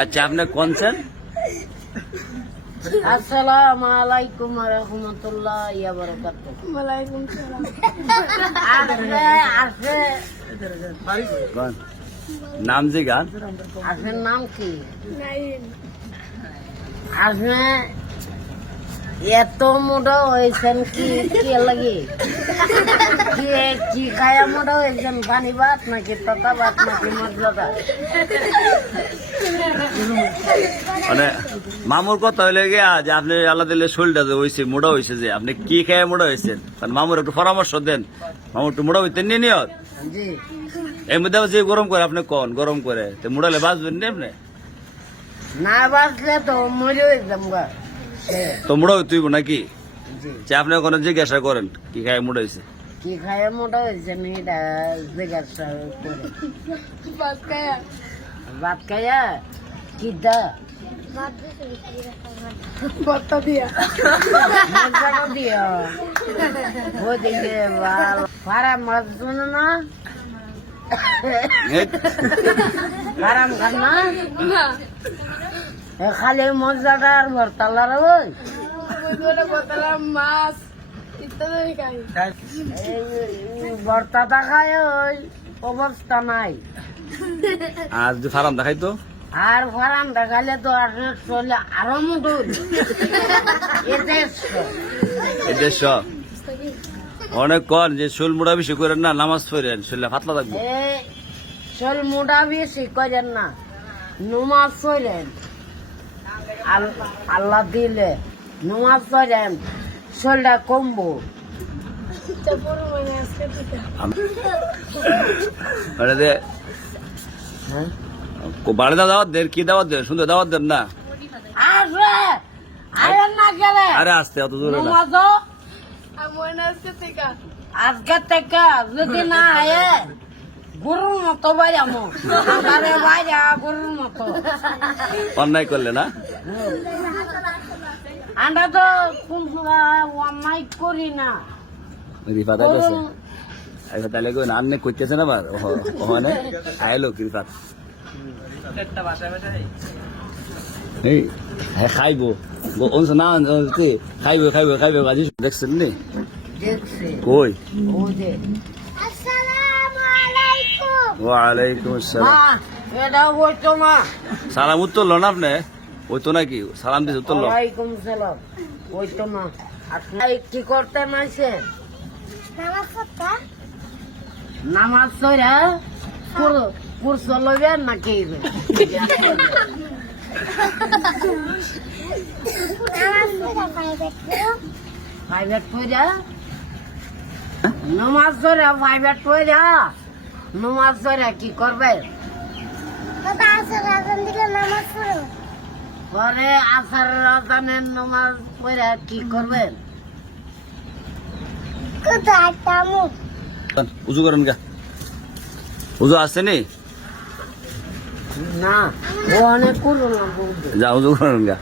আচ্ছা, আপনি কোন স্যার? আসসালামু আলাইকুম ওয়া রাহমাতুল্লাহি ওয়া বারাকাতুহু। ওয়ালাইকুম সালাম। কোন নাম জি গান? আপনার নাম কি? আপনি এত মোটা হয়েছেন কি লাগে? কি খায়া মোটা হয়েছেন? পানি ভাত নাকি ততা ভাত নাকি মজলাটা? মানে মামুর কথা হইলে গিয়া যে আপনি আল্লাহ দিলে শরীরটা যে হয়েছে মোটা হয়েছে, যে আপনি কি খেয়ে মোটা হয়েছেন? কারণ মামুর একটু পরামর্শ দেন, মামুর একটু মোটা হইতেন নি নিয়ত। জি, এর মধ্যে আবার যে গরম করে আপনি কন গরম করে তো মোড়ালে বাঁচবেন নি আপনি? না বাঁচলে তো মরে যেতাম গা। তো মোড়া হইতে হইব নাকি? জি, যে আপনি ওখানে জিজ্ঞাসা করেন কি খায় মোটা হয়েছে। কি খায়া মোটা হয়েছেন এটা জিজ্ঞাসা করে। ভাত খায়া কি দা মজা দিয়া ওদিকে ফারাম মাছ শুনো না, ফারাম খান না খালি মজাটা আর ভরতালার ওই মাছ ইত্যাদি খাই। ভর্তাটা খায় ওই অবস্থা নাই। আর যে ফার্ম দেখাই তো আর ফারাম দেখালে তো আসলে চলে আরো মোটো এদের সব অনেক কন যে শোল মোড়া বেশি করেন না, নামাজ পড়েন শরীরে পাতলা থাকবো। চল মোটা বেশি করেন না, নমাজ পড়েন, আল্লাহ দিলে নমাজ পড়েন শরীরটা কমবো। মানে যে বাড়ি দাওয়াত দেন, কি দাওয়াত দেন? সুন্দর দাওয়াত দেন না? আসবে আয়েন না গেলে আরে আসতে অত জোরে না। নমাজও থেকে আজকে থেকে যদি না আয়ে গরুর মতো বাইরামো, আমারে বাইরা গরুর মতো। অন্যায় করলে না? আমরা তো কোন অন্যায় করি না। রিফাত আছে আচ্ছা, তাহলে কই না আন্নে কইতেছে না আবার ওখানে আইলো কি রিফাত এই হ্যাঁ খাইবো অংশ না খাইবো খাইবো খাইবো আজি দেখছেন নি? দেখছি কই? ও যে ওয়ালাইকুম আসসালাম। মা এটা হইতো মা। সালাম উত্তরলো না আপনি? হইতো নাকি সালাম দিতে উত্তরলো? ওয়ালাইকুম সালাম। হইতো মা। আপনি কি করতে মাইছে? নামাজ পড়া কুরস লইবেন না কেইবে? প্রাইভেট পড়া নামাজ পড়া প্রাইভেট পড়া নামাজ পড়া কি করবে? পরে আসার রাজানের নামাজ পড়া কি করবেন? উজু করেন গা, উজু আসেনি? না ও অনেক করো না বলবে। যা উজু করেন গা।